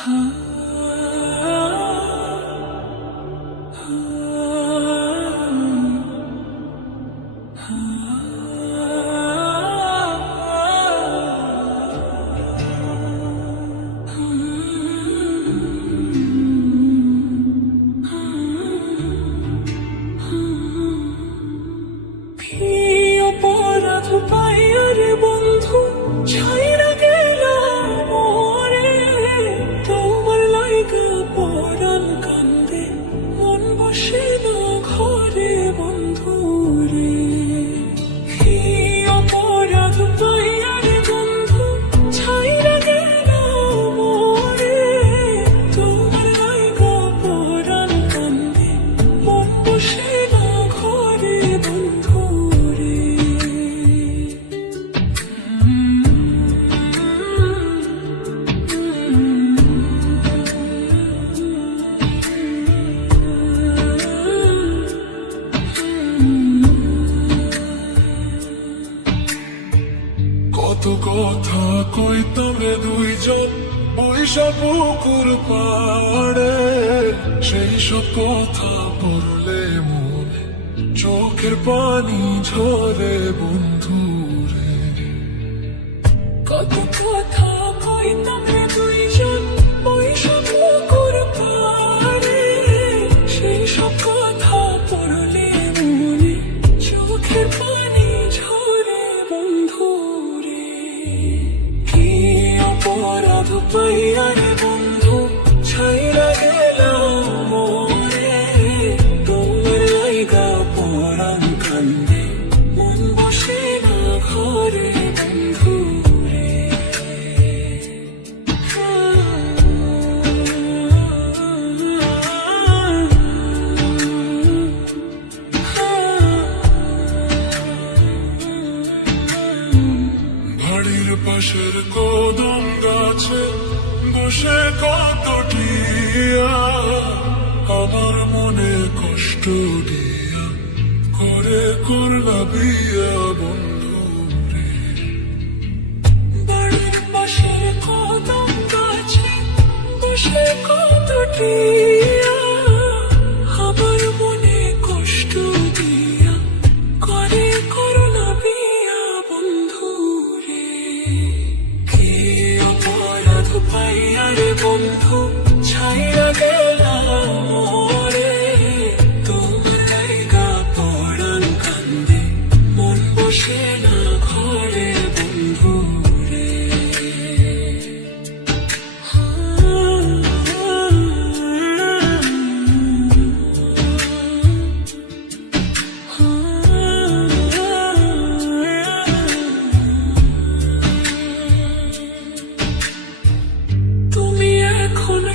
啊。কত কথা কইতাম রে দুইজন সব পুকুর পাড়ে। সেই সব কথা বললে মনে চোখের পানি ঝরে বন্ধু বসে কত টিয়া আমার মনে কষ্ট দিয়া, করে করলা বিয়া বন্ধু রে বাড়ির পাশের কদম গাছে বসে কত